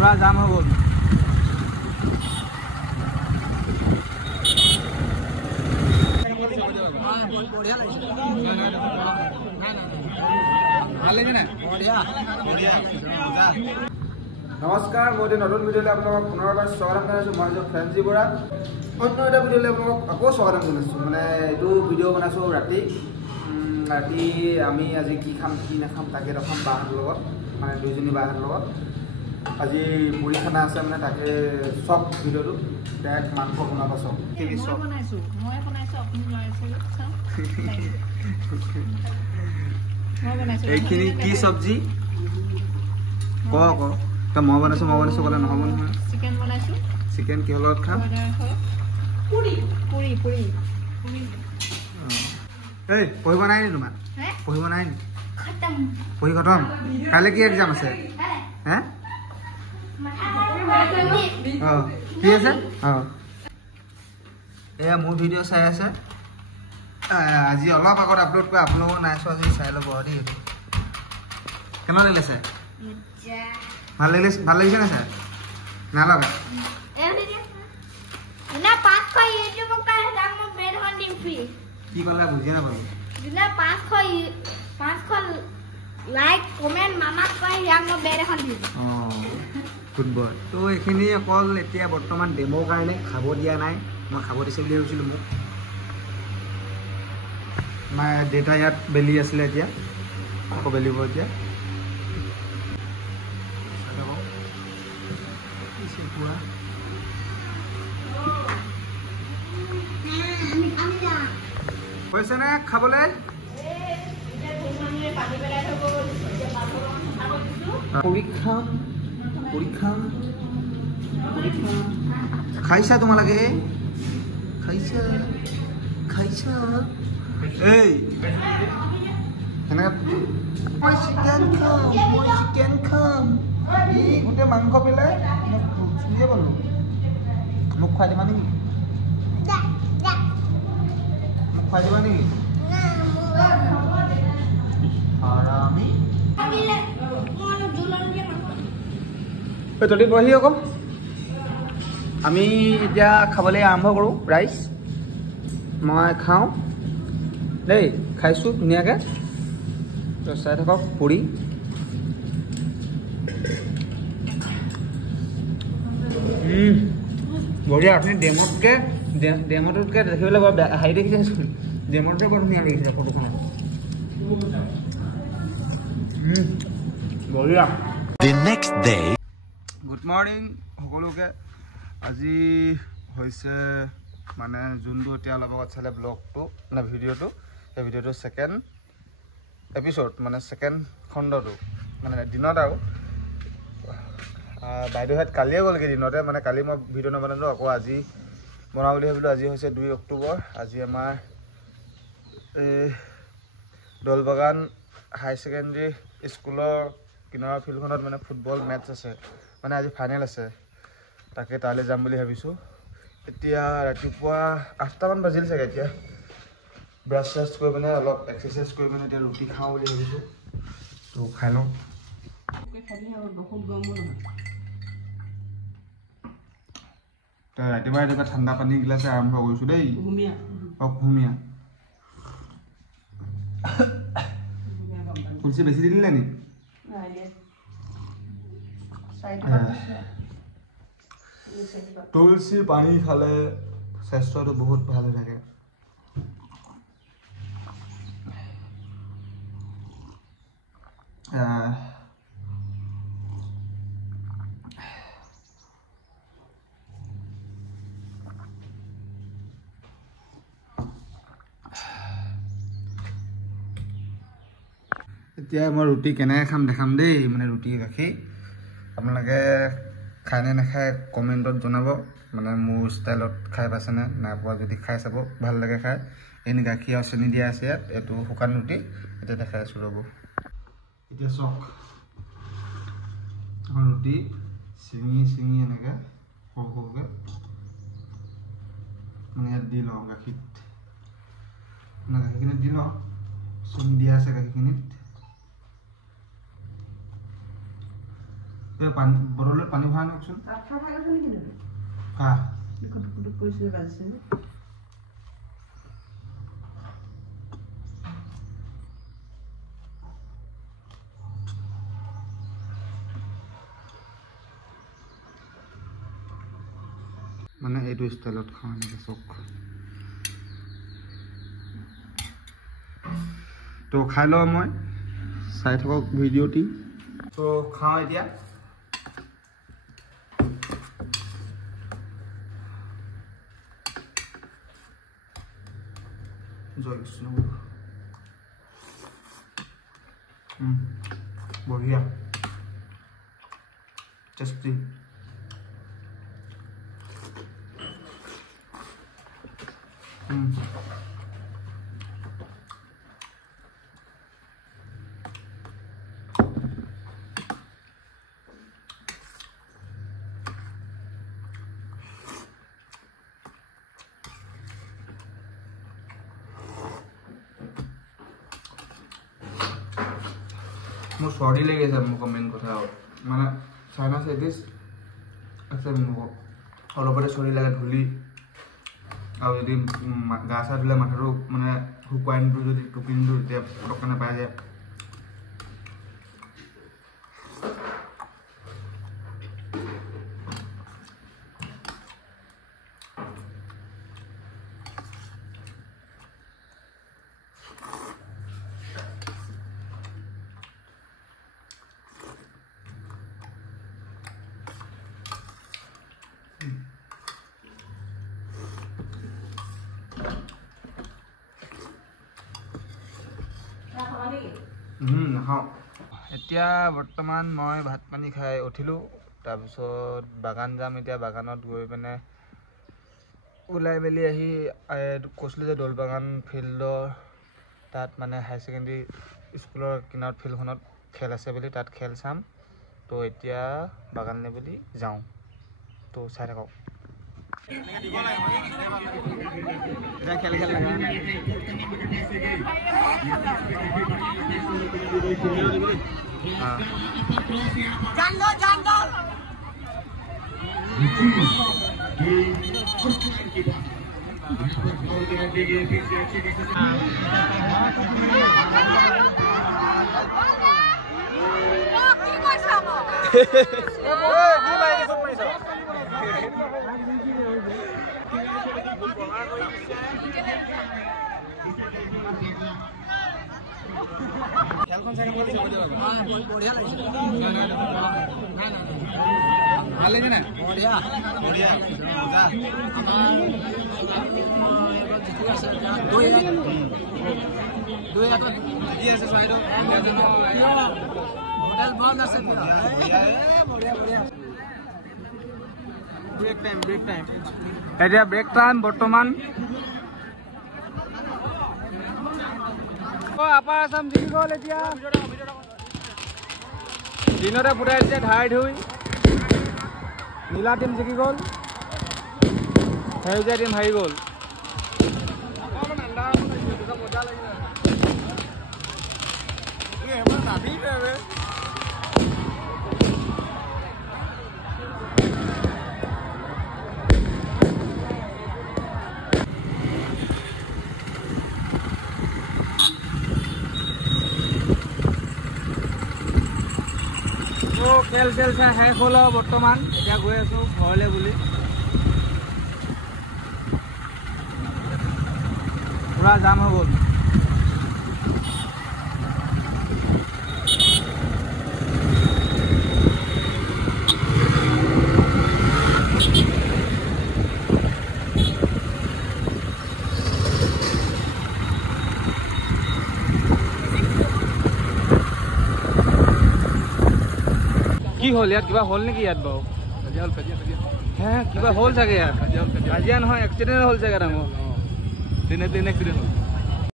পুৰা জাম হৈ গ'ল বঢ়িয়া লাগিছে ভাল লাগিছে নাই বঢ়িয়া বঢ়িয়া নমস্কাৰ মই নতুন ভিডিঅ'লৈ আপোনালোকক পুনৰবাৰ স্বাগতম জনাইছোঁ মই ফ্ৰেঞ্চি বৰা অন্য এটা ভিডিঅ'লৈ আপোনালোকক আকৌ স্বাগতম জনাইছোঁ মানে এইটো ভিডিঅ' বনাইছোঁ ৰাতি আমি আজি কি খাম কি নাখাম তাকে দেখাম বাহঁতৰ লগত মানে দুইজনী বাহঁতৰ লগত আজি পুৰি খানা আছে মানে তাকে চব ভিডিঅ'টো ডাইৰেক্ট মাংস বনাব চব এইখিনি কি চব্জি ক তই মই বনাইছোঁ ক'লে নহ'ব নহয় চিকেন কিহৰ লগত খাম এই পঢ়িব নাই নি তোমাৰ পঢ়িব নাই নি পঢ়ি খতম কাইলৈ কি এক্সাম আছে হে অঁ কি আছে অঁ এয়া মোৰ ভিডিঅ' চাই আছে আজি অলপ আগত আপলোড কৰি আপোনালোকেও নাই চোৱা যদি চাই ল'ব দেই কেনে লাগিলে ভাল লাগিছে নে ছাৰ নালাগে কি ক'লে বুজি নাপালো ফুটবল তো এইখিনি অকল এতিয়া বৰ্তমান ডেমৰ কাৰণে খাব দিয়া নাই মই খাব দিছে বুলি ভাবিছিলোঁ মোক মায়ে দেউতা ইয়াত বেলি আছিলে এতিয়া আকৌ বেলিব এতিয়া হৈছে নে খাবলৈ খাইছা তোমালোকে খাইছা এই সেনেকে মই চিকেন খাম ই গোটেই মাংস পেলাই চুলিয়ে বলো মোক খুৱাই দিবা নেকি খুৱাই দিবা নেকি তহঁতি বহি আকৌ আমি এতিয়া খাবলৈ আৰম্ভ কৰোঁ ৰাইচ মই খাওঁ দেই খাইছোঁ ধুনীয়াকৈ চাই থাকক পুৰি বঢ়িয়া আপুনি ডেমটোতকৈ দেখিবলৈ বৰ বেয়া হেৰি দেখিছে ডেমটোতে বৰ ধুনীয়া লাগিছে ফটোখনত বঢ়িয়া গুড মৰ্ণিং সকলোকে আজি হৈছে মানে যোনটো এতিয়া অলপ আগত চালে ব্লগটো মানে ভিডিঅ'টো সেই ভিডিঅ'টো ছেকেণ্ড এপিছ'ড মানে ছেকেণ্ড খণ্ডটো মানে দিনত আৰু বাইদেউহঁত কালিয়ে গ'লগৈ দিনতে মানে কালি মই ভিডিঅ' নবনালোঁ আকৌ আজি বনাওঁ বুলি ভাবিলোঁ আজি হৈছে 2 অক্টোবৰ আজি আমাৰ এই দলবাগান হাই ছেকেণ্ডেৰী স্কুলৰ কিনাৰৰ ফিল্ডখনত মানে ফুটবল মেটচ আছে মানে আজি ফাইনেল আছে তাকে তালৈ যাম বুলি ভাবিছোঁ এতিয়া ৰাতিপুৱা 8টামান বাজিল চাগে এতিয়া ব্ৰাছ চাছ কৰি পিনে অলপ এক্সাৰচাইজ কৰি পিনে এতিয়া ৰুটি খাওঁ বুলি ভাবিছোঁ তো খাই লওঁ ৰাতিপুৱা ঠাণ্ডা পানী গিলাচে আৰম্ভ কৰিছোঁ দেই কুহুমীয়া তুলসী বেছি দিলে নি তুলসীৰ পানী খালে স্বাস্থ্যটো বহুত ভাল হৈ থাকে এতিয়া মই ৰুটি কেনেকৈ খাম দেখাম দেই মানে ৰুটি গাখীৰ আপোনালোকে খায় নে নাখায় কমেণ্টত জনাব মানে মোৰ ষ্টাইলত খাই পাইছেনে নাই পোৱা যদি খাই চাব ভাল লাগে খাই এনে গাখীৰ আৰু চেনি দিয়া আছে ইয়াত এইটো শুকান ৰুটি এতিয়া দেখাই আছোঁ ৰ'ব এতিয়া চাওক এখন ৰুটি চিঙি এনেকৈ সৰু সৰুকৈ মানে ইয়াত দি লওঁ গাখীৰত মানে গাখীৰখিনিত দি লওঁ চেনি দিয়া আছে গাখীৰখিনিত বটলত পানী ভৰাই আনকচোন মানে এইটো ষ্টাইলত খাওঁ এনেকৈ চক তো খাই লওঁ মই চাই থাকক ভিডিঅ'টি তো খাওঁ এতিয়া জয় কৃষ্ণ বঢ়িয়া টেষ্টি মোৰ চৰ্দি লাগি আছে মোক মেইন কথা মানে সাইনাসাইটিছ আছে মোক অলপতে চৰ্দি লাগে ধূলি আৰু যদি গা চা ধুলে মাথাটো মানে শুকুৱাই নিদিওঁ যদি টুপি নিদিওঁ তেতিয়া পটককৈ নাপাই যায় নাখাওঁ এতিয়া বৰ্তমান মই ভাত পানী খাই উঠিলোঁ তাৰপিছত বাগান যাম এতিয়া বাগানত গৈ পিনে ওলাই মেলি আহি কৈছিলোঁ যে দৌল বাগান ফিল্ডৰ তাত মানে হায়াৰ ছেকেণ্ডেৰী স্কুলৰ কিনাৰত ফিল্ডখনত খেল আছে বুলি তাত খেল চাম তো এতিয়া বাগানলৈ বুলি যাওঁ তো চাই থাকক খেল খেল খেলখন চাই বঢ়িয়া লাগিছে ভাল লাগিছে নাই বঢ়িয়া বঢ়িয়া এতিয়া ব্ৰেক টাইম বৰ্তমান আপাৰ আছাম জিকি গ'ল এতিয়া দিনতে ফুটাই দিছে ধাই ধুই নীলা টিম জিকি গ'ল সেউজীয়া টিম হাৰি গ'ল খেল চেল চাই শেষ হ'ল আৰু বৰ্তমান এতিয়া গৈ আছোঁ ঘৰলৈ বুলি পুৰা জাম হৈ গ'ল কি হ'ল ইয়াত কিবা হ'ল নেকি ইয়াত বাৰু হে কিবা হ'ল চাগে ইয়াত কাজিয়া নহয় এক্সিডেণ্ট হ'ল চাগে ডাঙৰ দিনে দিনে এক্সিডেণ্ট হ'ল